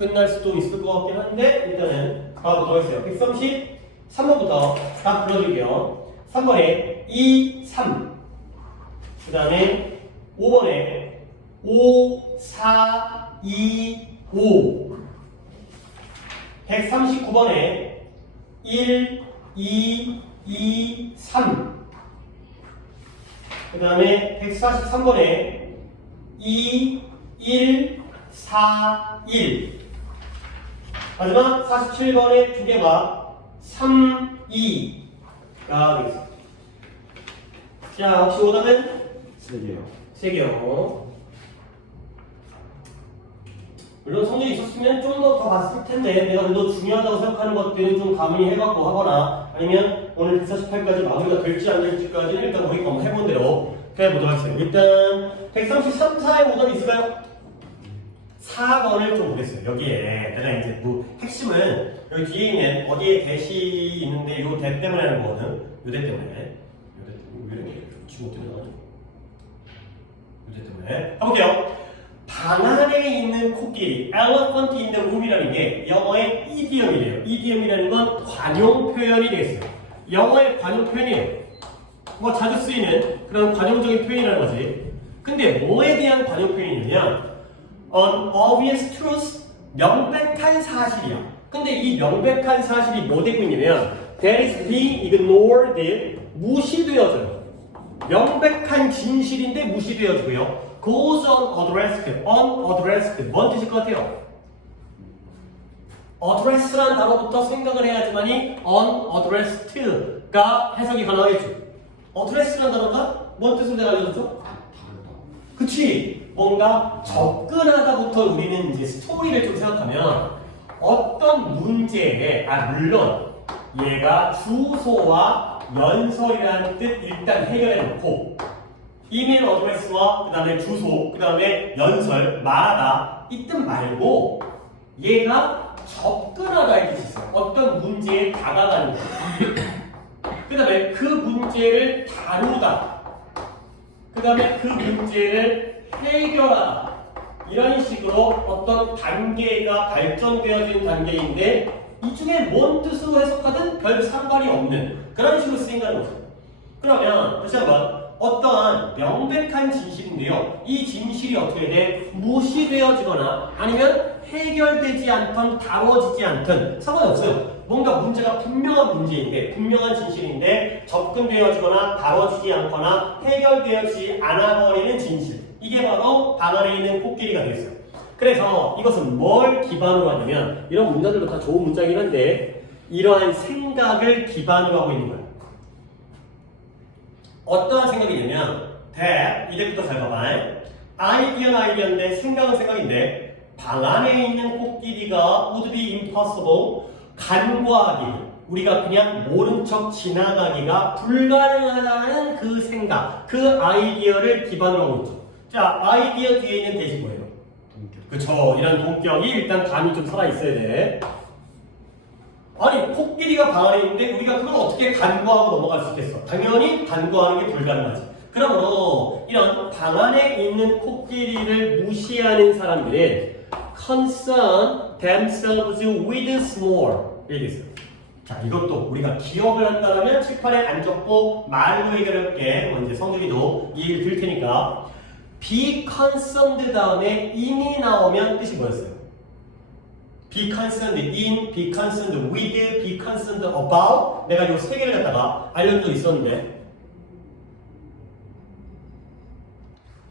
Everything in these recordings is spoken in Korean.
끝날 수도 있을 것 같긴 한데 일단은 가보도록 하겠어요. 133번부터 딱 불러드릴게요. 3번에 2, 3 그 다음에 5번에 5, 4, 2, 5 139번에 1, 2, 2, 3 그 다음에 143번에 2, 1, 4, 1 마지막 47번에 두 개가 3, 2가 되겠습니다. 자, 혹시 오답은? 3개요. 3개요. 물론 성적이 있었으면 좀 더 봤을 텐데 내가 그래도 중요하다고 생각하는 것들은 좀 가문이 해갖고 하거나 아니면 오늘 148까지 마무리가 될지 안 될지까지는 일단 우리가 한번 해본 대로 해보도록 하겠습니다. 일단 133, 4에 오답이 있을까요? 4번을 좀 보겠어요. 여기에 내가 이제 뭐 핵심은 여기 뒤에 있는 어디에 대시 있는데 요 대 때문에 하는 거거든. 요 대 때문에. 요 대 때문에. 왜 이렇게 주먹 때문에 나가죠? 요 대 때문에. 가볼게요. 방 안에 있는 코끼리, elephant in the room이라는 게 영어의 idiom이래요. idiom이라는 건 관용 표현이 되겠어요. 영어의 관용 표현이에요. 뭐 자주 쓰이는 그런 관용적인 표현이라는 거지. 근데 뭐에 대한 관용 표현이냐면 an obvious truth, 명백한 사실이야. 근데 이 명백한 사실이 뭐 되고 있냐면 that is being ignored, 무시되어져요. 명백한 진실인데 무시되어지고요. goes unaddressed, unaddressed. 뭔 뜻일 것 같아요? address라는 단어부터 생각을 해야지만이 unaddressed가 해석이 가능하겠죠. address라는 단어가 뭔 뜻을 내가 알려줬죠? 그치? 뭔가 접근하다부터 우리는 이제 스토리를 좀 생각하면 어떤 문제에, 물론 얘가 주소와 연설이라는 뜻 일단 해결해 놓고 이메일 어드레스와 그 다음에 주소, 그 다음에 연설, 말하다 이 뜻 말고 얘가 접근하다의 뜻이 있어요. 어떤 문제에 다가가는 거. 그 다음에 그 문제를 다루다. 그 다음에 그 문제를 해결하다. 이런 식으로 어떤 단계가 발전되어진 단계인데 이 중에 뭔 뜻으로 해석하든 별 상관이 없는 그런 식으로 쓰인다는 거죠. 그러면 다시 한번 어떠한 명백한 진실인데요. 이 진실이 어떻게 돼? 무시되어지거나 아니면 해결되지 않던 다뤄지지 않던 상관이 없어요. 뭔가 문제가 분명한 문제인데 분명한 진실인데 접근되어지거나 다뤄지지 않거나 해결되어지지 않아버리는 진실. 이게 바로 방 안에 있는 코끼리가 되겠어요. 그래서 이것은 뭘 기반으로 하냐면 이런 문장들도 다 좋은 문장이긴 한데 이러한 생각을 기반으로 하고 있는 거예요. 어떠한 생각이냐면 that, 이제부터 잘 봐봐. 아이디어는 아이디어인데 생각은 생각인데 방 안에 있는 코끼리가 would be impossible, 간과하기, 우리가 그냥 모른 척 지나가기가 불가능하다는 그 생각, 그 아이디어를 기반으로 하고 있죠. 자, 아이디어 뒤에 있는 대시 뭐예요? 동격. 그쵸. 이런 동격이 일단 감이 좀 살아있어야 돼. 아니, 코끼리가 방 안에 있는데 우리가 그걸 어떻게 간과하고 넘어갈 수 있겠어? 당연히 간과하는 게 불가능하지. 그러므로 이런 방 안에 있는 코끼리를 무시하는 사람들은 concern themselves with small. 이렇게 있어요. 자, 이것도 우리가 기억을 한다면 칠판에 안 적고 말로 해결할게. 이제 성준이도 이 얘기를 들 테니까. be concerned 다음에 in이 나오면 뜻이 뭐였어요? be concerned in, be concerned with, be concerned about. 내가 이 세 개를 갖다가 알려져 있었는데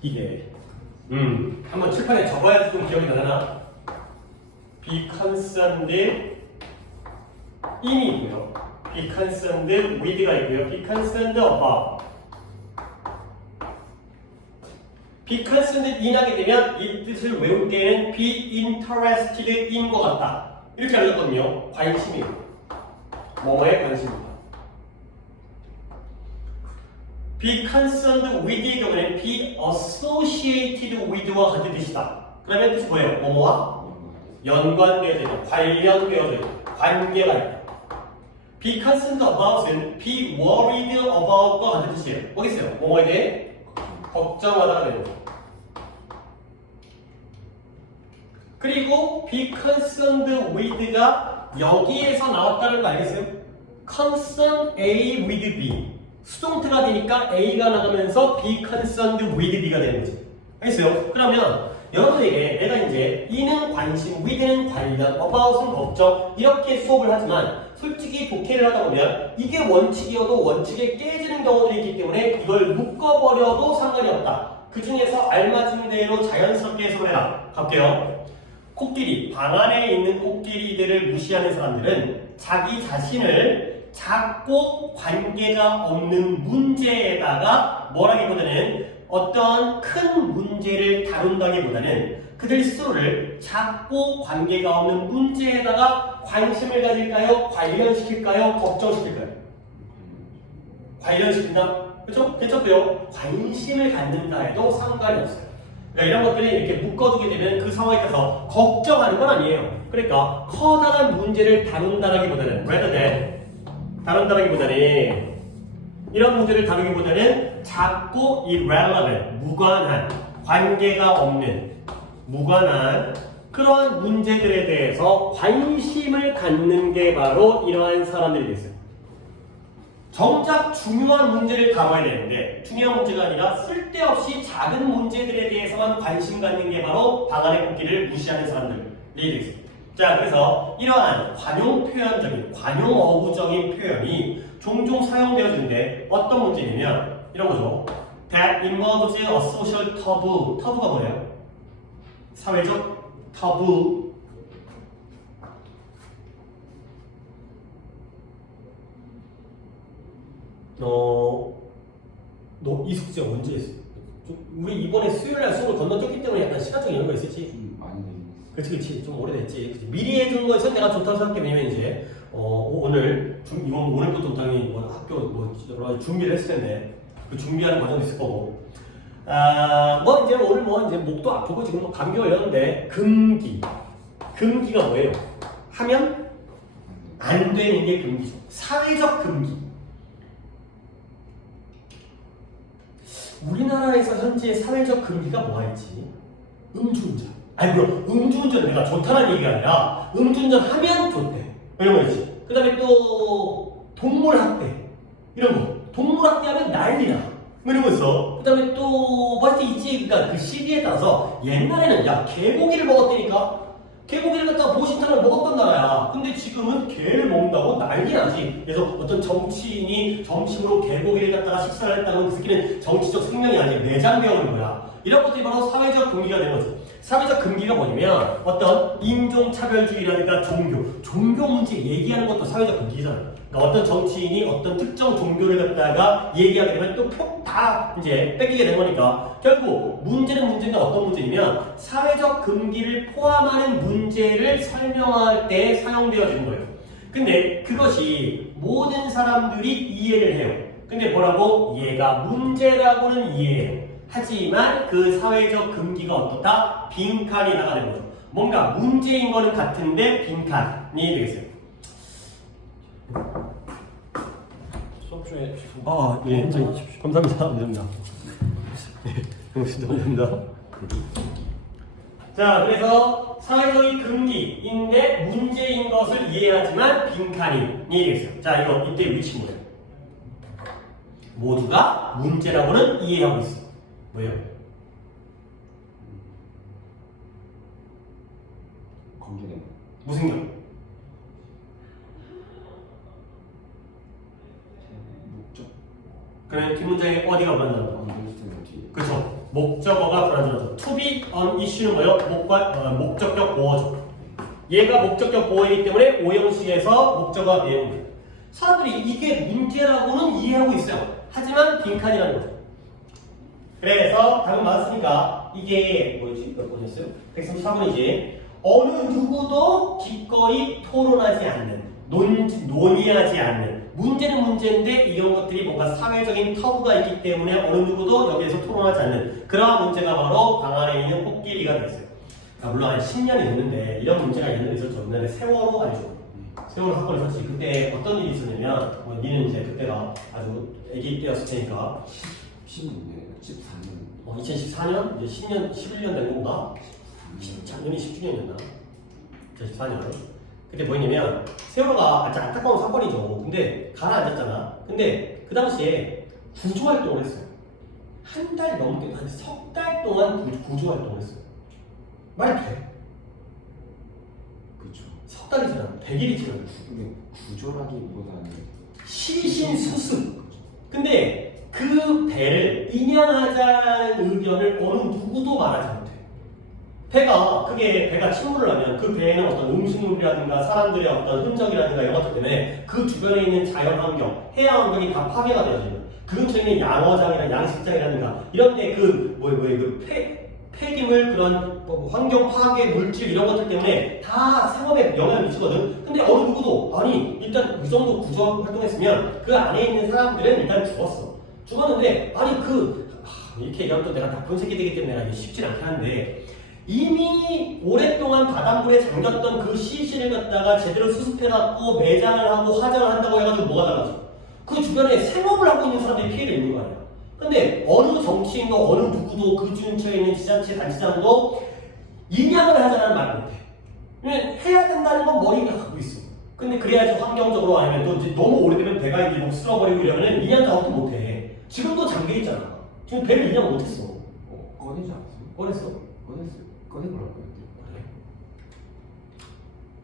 이게 한번 칠판에 적어야지 좀 기억이 나나? be concerned in이 있고요. be concerned with가 있고요. be concerned about. be concerned in 하게 되면 이 뜻을 외울 때는 be interested in 것 같다. 이렇게 알려줬거든요. 관심이. 뭐에 관심이다. be concerned with의 경우에는 be associated with와 같은 뜻이다. 그러면 뜻이 뭐예요? 뭐뭐와 연관되어져 있다. 관련되어져 있다. 관계가 있다. be concerned about은 be worried about과 같은 뜻이에요. 뭐겠어요? 뭐뭐에 대해 걱정하다가 되는 거예요. 그리고 be concerned with가 여기에서 나왔다는 거 알겠어요? concern A with B. 수동태가 되니까 A가 나가면서 be concerned with B가 되는 거지. 알겠어요? 그러면 여러분에게 내가 이제 E는 관심, with는 관련, about은 걱정 이렇게 수업을 하지만 솔직히 독해를 하다 보면 이게 원칙이어도 원칙에 깨지는 경우들이 있기 때문에 이걸 묶어버려도 상관이 없다. 그 중에서 알맞은 대로 자연스럽게 해석을 해라. 갈게요. 코끼리, 방 안에 있는 코끼리들을 무시하는 사람들은 자기 자신을 작고 관계가 없는 문제에다가 뭐라기보다는 어떤 큰 문제를 다룬다기보다는 그들 스스로를 작고 관계가 없는 문제에다가 관심을 가질까요? 관련시킬까요? 걱정시킬까요? 관련시킨다? 그렇죠? 괜찮고요. 관심을 갖는다 해도 상관이 없어요. 그러니까 이런 것들이 이렇게 묶어두게 되면 그 상황에 따라서 걱정하는 건 아니에요. 그러니까 커다란 문제를 다룬다라기보다는 rather than 다룬다라기보다는 이런 문제를 다루기보다는 작고 irrelevant, 무관한, 관계가 없는, 무관한 그런 문제들에 대해서 관심을 갖는 게 바로 이러한 사람들이 됐어요. 정작 중요한 문제를 다뤄야 되는데 중요한 문제가 아니라 쓸데없이 작은 문제들에 대해서만 관심 갖는 게 바로 방 안의 코끼리를 무시하는 사람들이 되겠습니다. 자, 그래서 이러한 관용 표현적인, 관용 어구적인 표현이 종종 사용되어지는데 어떤 문제냐면 이런 거죠. That involves a social taboo. 타부가 뭐예요? 사회적 타부. 너 이 숙제 언제 했어? 우리 이번에 수요일날 수업을 건너뛰기 때문에 약간 시간적인 여유가 있었지? 많이 그치 좀 오래됐지. 그치? 미리 해준 거에서 내가 좋다고 생각해. 왜냐면 이제 오늘 이건 오늘부터 당연히 뭐 학교 여러 가지 준비를 했을 텐데 그 준비하는 과정도 있을 거고 뭐 이제 오늘 뭐 이제 목도 아프고 지금 뭐 감기 걸렸는데 금기가 뭐예요? 하면 안 되는 게 금기죠. 사회적 금기. 우리나라에서 현재 사회적 금기가 뭐가 있지? 음주운전. 아니 물론 음주운전은 내가 좋다는 얘기가 아니라 음주운전 하면 좋대. 이런 거 있지. 그 다음에 또 동물학대 이런 거. 동물학대하면 난리나. 이런 거 있어. 그 다음에 또 뭐 할때 있지. 그러니까 그 시기에 따라서 옛날에는 야 개고기를 먹었다니까. 개고기를 갖다가 보신탕을 먹었던 나라야. 근데 지금은 개를 먹는다고 난리 나지. 그래서 어떤 정치인이 정식으로 개고기를 갖다가 식사를 했다면 그 새끼는 정치적 생명이 아니라 내장되어 오는 거야. 이런 것들이 바로 사회적 금기가 되는 거죠. 사회적 금기가 뭐냐면 어떤 인종차별주의라든가 종교 문제 얘기하는 것도 사회적 금기잖아. 그러니까 어떤 정치인이 어떤 특정 종교를 갖다가 얘기하게 되면 또 표 다 이제 뺏기게 된 거니까 결국 문제는 문제인데 어떤 문제냐면 사회적 금기를 포함하는 문제를 설명할 때 사용되어지는 거예요. 근데 그것이 모든 사람들이 이해를 해요. 근데 뭐라고? 얘가 문제라고는 이해해요. 하지만 그 사회적 금기가 어떻다? 빈칸이 나가는 거죠. 뭔가 문제인 거는 같은데 빈칸이 되겠어요. 수업 중에 예, 감사합니다. 네, 진짜 감사합니다. 자, 그래서 사회적인 금기인데 문제인 것을 이해하지만 빈칸이 되겠어요. 자, 이거 이때 위치 뭐예요? 모두가 문제라고는 이해하고 있어. 뭐예요? 관계는 무슨 경? 목적 그러면 뒷문장에 어디가 불안정하다? 그렇죠. 목적어가 불안정하죠. To be on issue는 뭐예요? 목적격 보어죠. 얘가 목적격 보어이기 때문에 오형식에서 목적어가 내용입니다. 사람들이 이게 문제라고는 이해하고 있어요. 하지만 빈칸이라는 거죠. 그래서 방금 맞았으니까 이게 뭐였지? 몇 번이었어요? 134번이지. 어느 누구도 기꺼이 토론하지 않는, 논의하지 않는. 문제는 문제인데 이런 것들이 뭔가 사회적인 터부가 있기 때문에 어느 누구도 여기에서 토론하지 않는 그러한 문제가 바로 방 안에 있는 코끼리가 되겠어요. 물론 한 10년이 됐는데 이런 문제가 옛날에 있었죠. 옛날에 세월호 알죠? 세월호 사건이 있었지. 그때 어떤 일이 있었냐면 니는 이제 그때가 아주 애기 때였을 테니까 14년 2014년? 이제 10년, 11년 된 건가? 작년이 10주년이었나? 2014년. 그때 뭐였냐면 세월호가 아주 안타까운 사건이죠. 근데 가라앉았잖아. 근데 그 당시에 구조 활동을 했어요. 한 달 넘게, 한 석 달 동안 구조 활동을 했어요. 말이 돼? 그쵸. 석 달이 지나, 100일이 지나. 근데 구조라기보다는 시신 수습. 근데 그 배를 인양하자는 의견을 어느 누구도 말하지 못해. 배가 침몰을 하면 그 배에는 어떤 음식물이라든가 사람들의 어떤 흔적이라든가 이런 것들 때문에 그 주변에 있는 자연 환경, 해양 환경이 다 파괴가 되어지는 그 근처에 있는 양어장이나 양식장이라든가 이런 데그 폐기물 그런 환경 파괴 물질 이런 것들 때문에 다 생업에 영향을 미치거든. 근데 어느 누구도 아니 일단 그 정도 구조 활동했으면 그 안에 있는 사람들은 일단 죽었는데 아니 이렇게 얘기하면 또 내가 나쁜 새끼 되기 때문에 이게 쉽지 않게 하는데 이미 오랫동안 바닷물에 잠겼던 그 시신을 갖다가 제대로 수습해갖고 매장을 하고 화장을 한다고 해가지고 뭐가 달라져? 그 주변에 생업을 하고 있는 사람들이 피해를 입는 거 아니야. 근데 어느 정치인도 어느 누구도 그 근처에 있는 지자체 단체장도 인양을 하자는 말 못해. 왜냐면 해야 된다는 건 머리가 갖고 있어. 근데 그래야지 환경적으로 아니면 또 이제 너무 오래되면 배가 이제 막 쓸어버리고 이러면 인양 작업도 못해. 지금도 잠겨있잖아. 지금 배를 인양 못했어. 꺼내지 않았어요? 꺼냈어. 꺼내더라고요. 그래?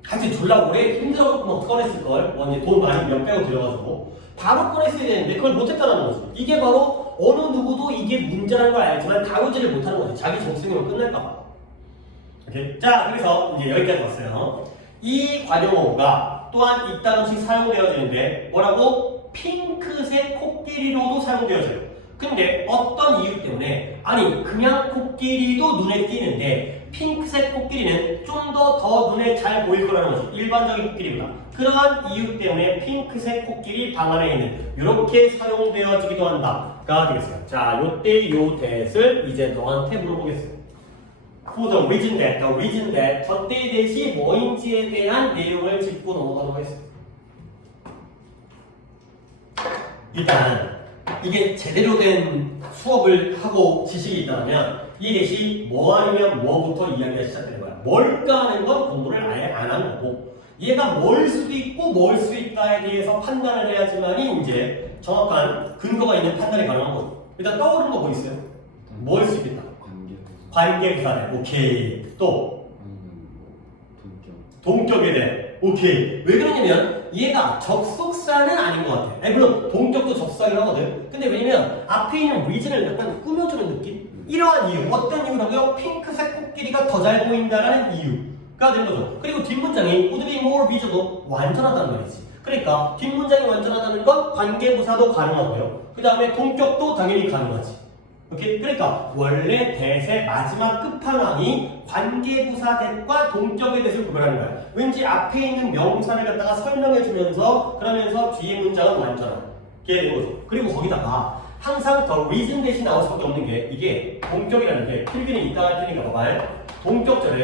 하여튼 졸라 오래 힘들어갖고 꺼냈을걸. 이제 돈 많이 몇백억 들여가지고 바로 꺼냈어야 되는데 그걸 못했다는 거지. 이게 바로 어느 누구도 이게 문제라는 걸 알지만 다루지를 못하는 거지. 자기 정승이면 끝날까봐. 오케이? 자, 그래서 이제 여기까지 왔어요. 이 관용어가 또한 이따금씩 사용되어지는데 뭐라고? 핑크색 코끼리로도 사용되어져요. 근데 어떤 이유 때문에 아니 그냥 코끼리도 눈에 띄는데 핑크색 코끼리는 좀 더 눈에 잘 보일 거라는 거죠. 일반적인 코끼리보다. 그러한 이유 때문에 핑크색 코끼리 방 안에 있는 이렇게 사용되어지기도 한다가 되겠어요. 자, 요때 요 대을 이제 너한테 물어보겠어요. For the reason that 저때 대시 뭐인지에 대한 내용을 짚고 넘어가도록 하겠습니다. 일단 이게 제대로 된 수업을 하고 지식이 있다면 이 대시 뭐 아니면 뭐부터 이야기가 시작되는 거야. 뭘까 하는 건 공부를 아예 안 하는 거고 얘가 뭘 수도 있고 뭘 수 있다에 대해서 판단을 해야지만이 이제 정확한 근거가 있는 판단이 가능한 거고. 일단 떠오르는 거 뭐 있어요? 뭘 수 있겠다. 관계부사네. 오케이. 또 아니면 뭐 동격에 대해. 오케이. 왜 그러냐면 얘가 접속사는 아닌 것 같아. 아니 물론 동격도 접속사긴 하거든. 근데 왜냐면 앞에 있는 reason을 약간 꾸며주는 느낌? 이러한 이유. 어떤 이유라고요? 핑크색 코끼리가 더 잘 보인다라는 이유가 된 거죠. 그리고 뒷문장이 would be more visible 완전하다는 말이지. 그러니까 뒷문장이 완전하다는 건 관계부사도 가능하고요. 그 다음에 동격도 당연히 가능하지. 오케이? 그러니까 원래 대세 마지막 끝판왕이 관계부사 대과 동격의 대를 구별하는 거야. 왠지 앞에 있는 명사를 갖다가 설명해주면서 그러면서 뒤에 문장은 완전한 게 되는 거죠. 그리고 거기다가 항상 더 reason 대신 나올 수밖에 없는 게 이게 동격이라는 게 필기는 이따 할 테니까 봐봐요. 동격절을